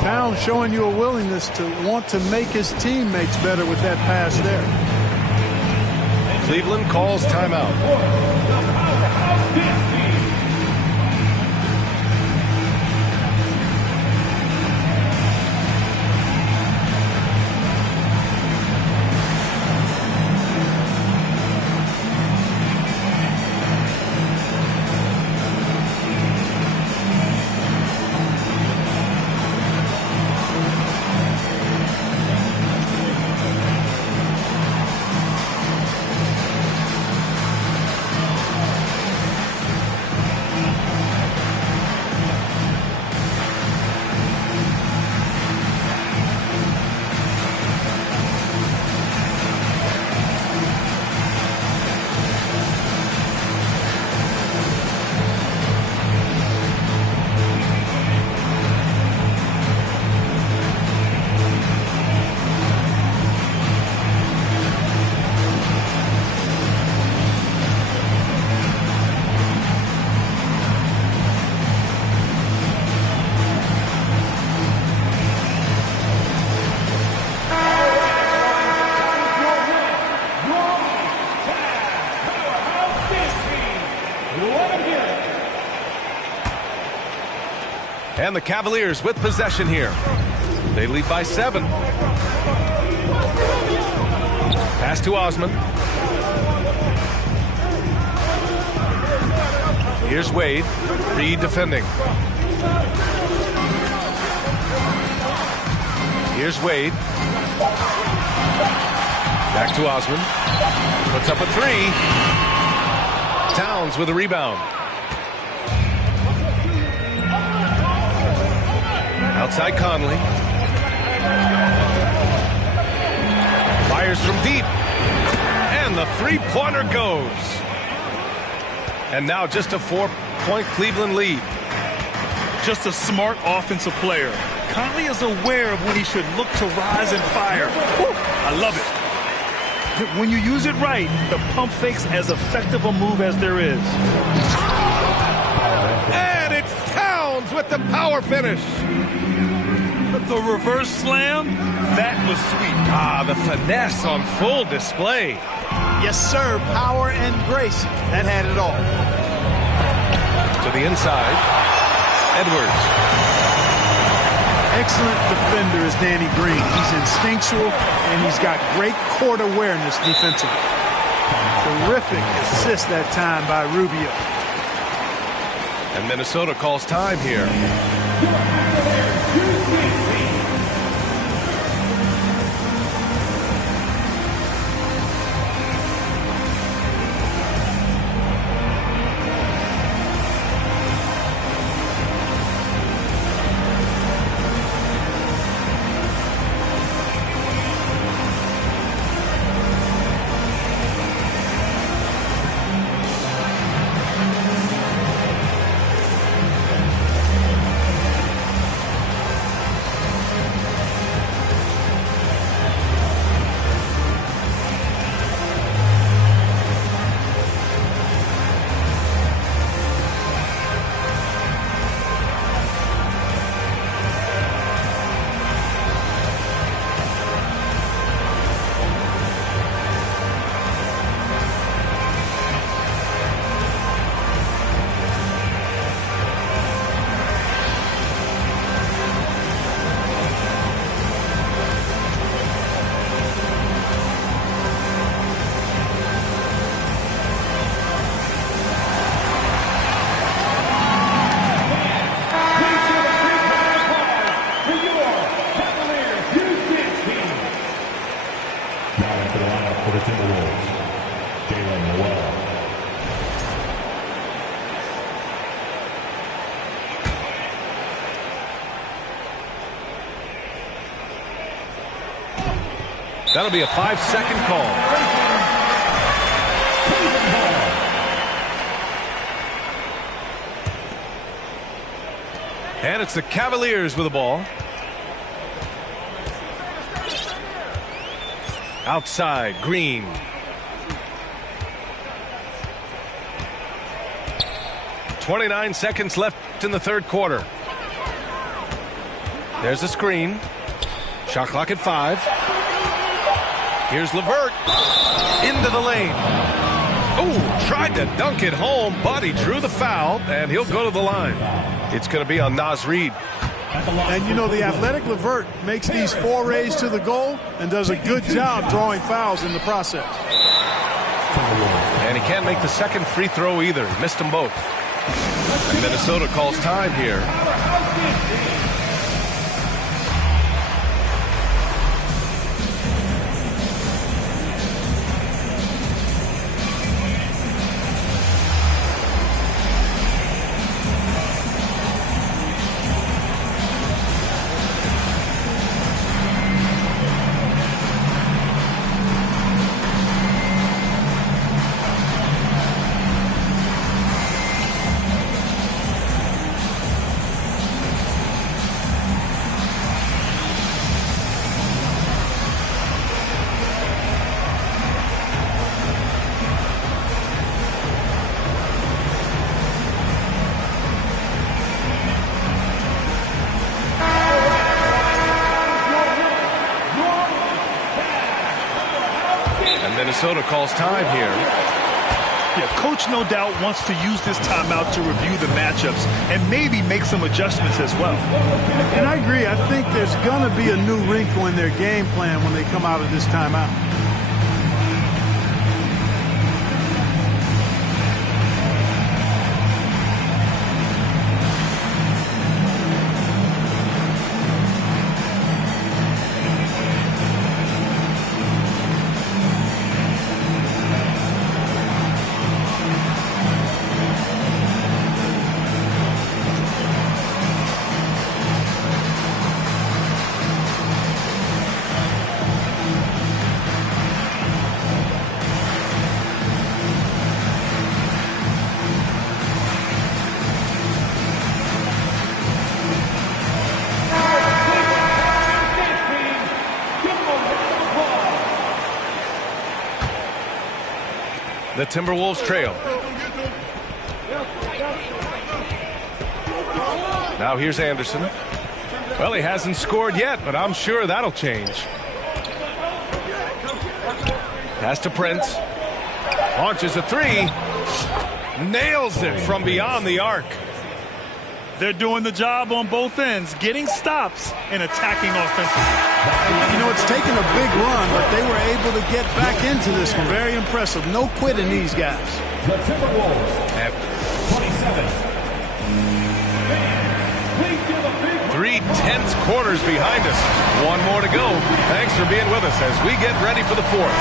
Towns showing you a willingness to want to make his teammates better with that pass there. Cleveland calls timeout. And the Cavaliers with possession here. They lead by 7. Pass to Osman. Here's Wade. Reed defending. Here's Wade. Back to Osman. Puts up a 3. Towns with a rebound. Outside Conley. Fires from deep. And the three-pointer goes. And now just a 4-point Cleveland lead. Just a smart offensive player. Conley is aware of when he should look to rise and fire. Woo, I love it. When you use it right, the pump fake's as effective a move as there is. And it's Towns with the power finish. The reverse slam, that was sweet. The finesse on full display. Yes, sir. Power and grace. That had it all. To the inside. Edwards. Excellent defender is Danny Green. He's instinctual, and he's got great court awareness defensively. Terrific assist that time by Rubio. And Minnesota calls time here. That'll be a 5-second call. And it's the Cavaliers with the ball. Outside, Green. .29 seconds left in the third quarter. There's a screen. Shot clock at 5. Here's LeVert into the lane. Oh, tried to dunk it home, but he drew the foul, and he'll go to the line. It's going to be on Naz Reid. And you know, the athletic LeVert makes these forays to the goal and does a good job drawing fouls in the process. And he can't make the second free throw either. He missed them both. And Minnesota calls time here. Minnesota calls time here. Yeah, coach no doubt wants to use this timeout to review the matchups and maybe make some adjustments as well. And I agree. I think there's going to be a new wrinkle in their game plan when they come out of this timeout. The Timberwolves trail. Now here's Anderson. Well, he hasn't scored yet, but I'm sure that'll change. Pass to Prince. Launches a three. Nails it from beyond the arc. They're doing the job on both ends, getting stops and attacking offensively. You know, it's taken a big run, but they were able to get back into this one. Very impressive. No quitting these guys. The Timberwolves at 27. 3 tense quarters behind us. One more to go. Thanks for being with us as we get ready for the fourth.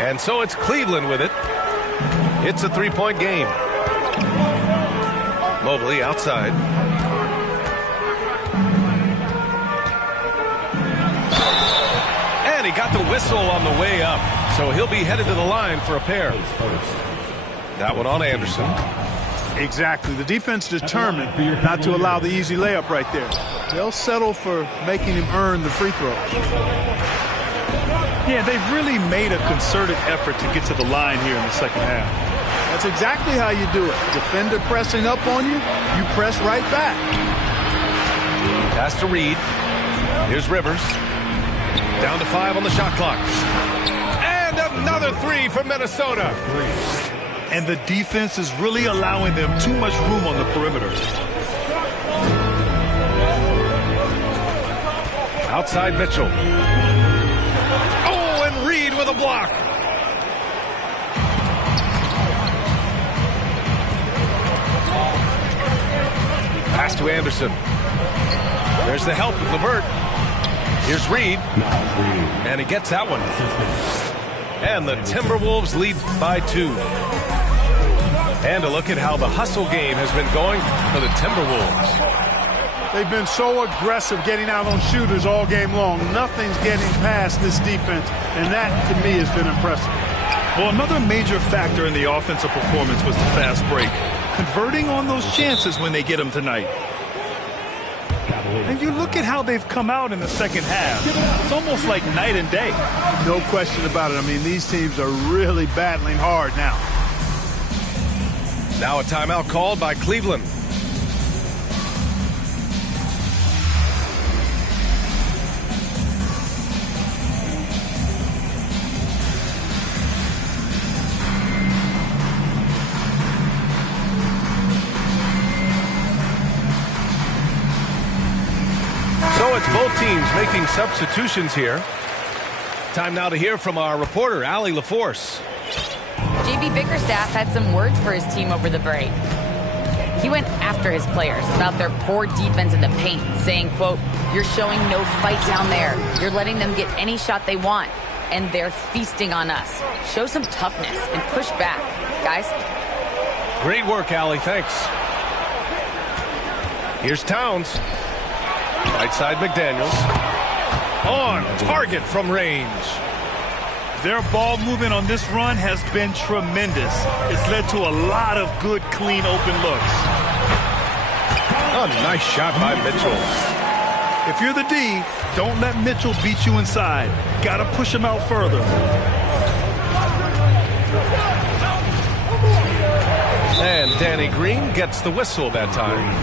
And so it's Cleveland with it. It's a three-point game. Mobley outside. And he got the whistle on the way up. So he'll be headed to the line for a pair. That one on Anderson. Exactly. The defense determined not to allow the easy layup right there. They'll settle for making him earn the free throws. Yeah, they've really made a concerted effort to get to the line here in the second half. That's exactly how you do it. Defender pressing up on you, you press right back. Pass to Reid. Here's Rivers. Down to 5 on the shot clock. And another three for Minnesota. And the defense is really allowing them too much room on the perimeter. Outside Mitchell. Oh, and Reid with a block. Pass to Anderson. There's the help with LeVert. Here's Reid. And he gets that one. And the Timberwolves lead by 2. And a look at how the hustle game has been going for the Timberwolves. They've been so aggressive getting out on shooters all game long. Nothing's getting past this defense, and that, to me, has been impressive. Well, another major factor in the offensive performance was the fast break. Converting on those chances when they get them tonight. And you look at how they've come out in the second half. It's almost like night and day. No question about it. I mean, these teams are really battling hard now. Now a timeout called by Cleveland. teams making substitutions here. Time now to hear from our reporter, Allie LaForce. JB Bickerstaff had some words for his team over the break. He went after his players about their poor defense in the paint, saying, quote, "You're showing no fight down there. You're letting them get any shot they want, and they're feasting on us. Show some toughness and push back, guys." Great work, Allie. Thanks. Here's Towns. Right side, McDaniels. On target from range. Their ball movement on this run has been tremendous. It's led to a lot of good, clean, open looks. Oh, nice shot by Mitchell. If you're the D, don't let Mitchell beat you inside. Got to push him out further. And Danny Green gets the whistle that time.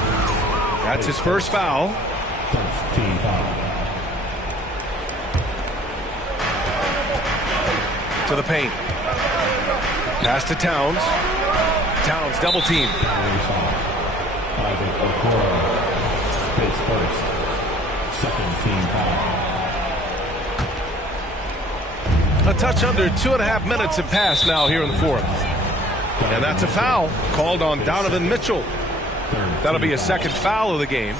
That's his first foul. Team foul. To the paint. Pass to Towns. Towns double team. Isaac Okoro. His first. Second team foul. A touch under 2.5 minutes have passed now here in the fourth. And that's a foul called on Donovan Mitchell. That'll be a second foul of the game.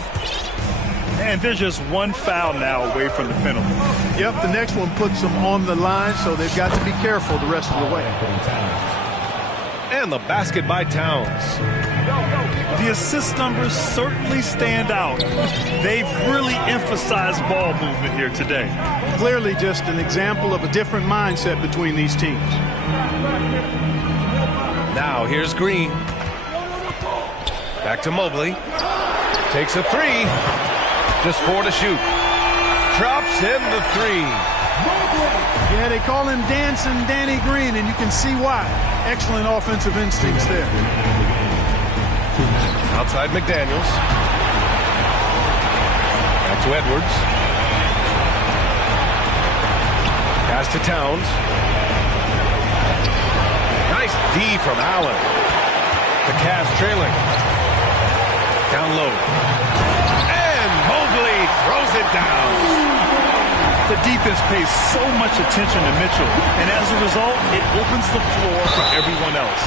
And there's just one foul now away from the penalty. Yep, the next one puts them on the line, so they've got to be careful the rest of the way. And the basket by Towns. The assist numbers certainly stand out. They've really emphasized ball movement here today. Clearly just an example of a different mindset between these teams. Now here's Green. Back to Mobley. Takes a three. Just 4 to shoot. Drops in the three. Yeah, they call him Dancing Danny Green, and you can see why. Excellent offensive instincts there. Outside McDaniels. Back to Edwards. Pass to Towns. Nice D from Allen. The Cavs trailing. Down low. And Mobley throws it down. The defense pays so much attention to Mitchell, and as a result, it opens the floor for everyone else.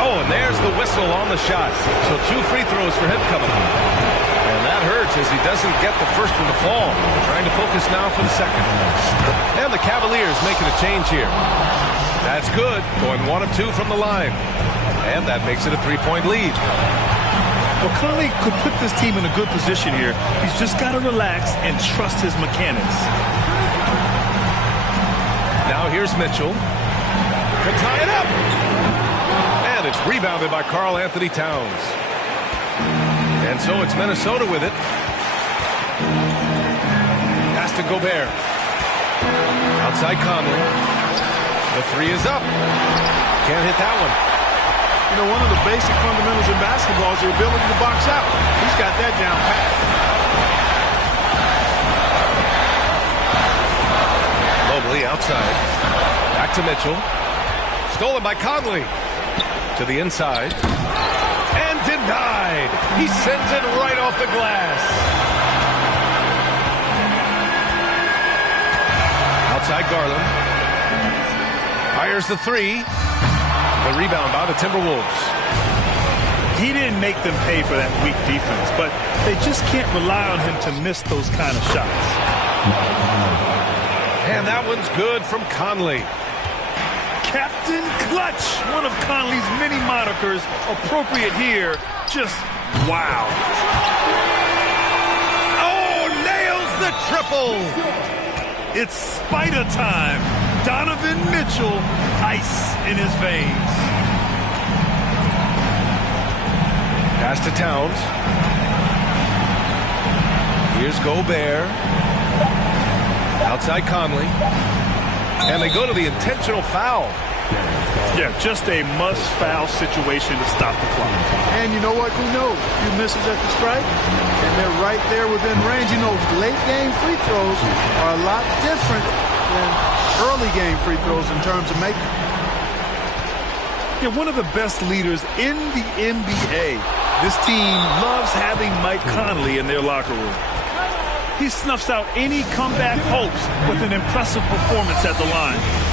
Oh, and there's the whistle on the shot. So 2 free throws for him coming up. And that hurts as he doesn't get the first one to fall. Trying to focus now for the second. And the Cavaliers making a change here. That's good. Going 1 of 2 from the line. And that makes it a 3-point lead. Well, Conley could put this team in a good position here. He's just got to relax and trust his mechanics. Now here's Mitchell. To tie it up. And it's rebounded by Karl Anthony Towns. And so it's Minnesota with it. Pass to Gobert. Outside Conley. The three is up. Can't hit that one. You know, one of the basic fundamentals in basketball is the ability to box out. He's got that down pat. Mobley outside. Back to Mitchell. Stolen by Conley. To the inside. And denied. He sends it right off the glass. Outside Garland. Fires the three. The rebound by the Timberwolves. He didn't make them pay for that weak defense, but they just can't rely on him to miss those kind of shots. And that one's good from Conley. Captain Clutch, one of Conley's many monikers, appropriate here. Just wow. Oh, nails the triple. It's Spider time. Donovan Mitchell, ice in his veins. Pass to Towns. Here's Gobert. Outside Conley. And they go to the intentional foul. Yeah, just a must-foul situation to stop the clock. And you know what? Who knows? A few misses at the stripe, and they're right there within range. You know, late-game free throws are a lot different than early-game free throws in terms of making. Yeah, one of the best leaders in the NBA. This team loves having Mike Conley in their locker room. he snuffs out any comeback hopes with an impressive performance at the line.